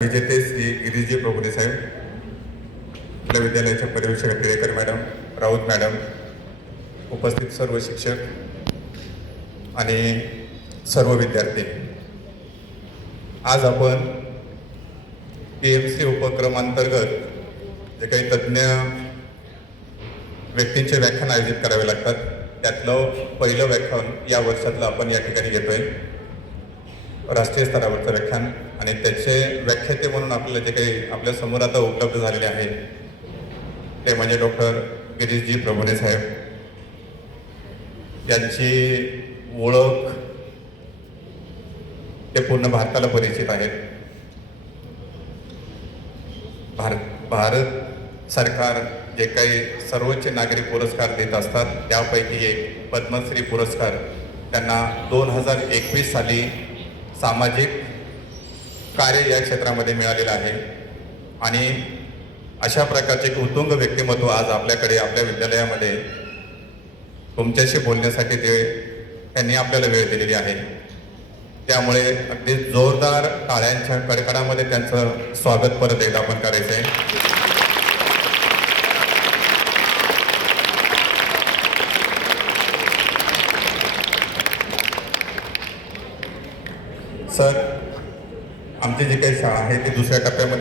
विजेते श्री गिरीजी प्रभुदे साहेब, आपल्या विद्यालयाच्या पर्यवेक्षक टिळेकर मॅडम, राऊत मॅडम, उपस्थित सर्व शिक्षक आणि सर्व विद्यार्थी, आज आपण PMC उपक्रमांतर्गत जे काही तज्ज्ञ व्यक्तींचे व्याख्यान आयोजित करावे लागतात त्यातलं पहिलं व्याख्यान या वर्षातलं आपण या ठिकाणी घेतोय, राष्ट्रीय स्तरावरचं व्याख्यान. आणि त्याचे व्याख्याते म्हणून आपल्याला जे काही आपल्या समोर आता उपलब्ध झालेले आहे ते म्हणजे डॉक्टर गिरीशजी प्रभुदे साहेब. यांची ओळख ते पूर्ण भारताला परिचित आहेत. भारत सरकार जे काही सर्वोच्च नागरी पुरस्कार देत असतात त्यापैकी एक पद्मश्री पुरस्कार त्यांना 2021 साली सामाजिक कार्य या क्षेत्रामध्ये मिळालेलं आहे. आणि अशा प्रकारचे एक उत्तुंग व्यक्तिमत्व आज आपल्याकडे आपल्या विद्यालयामध्ये तुमच्याशी बोलण्यासाठी त्यांनी आपल्याला वेळ दिलेली आहे. त्यामुळे अगदी जोरदार टाळ्यांच्या कडकडामध्ये त्यांचं स्वागत परत एकदा आपण करायचं आहे. सर, आमची जी काही शाळा आहे ती दुसऱ्या टप्प्यामध्ये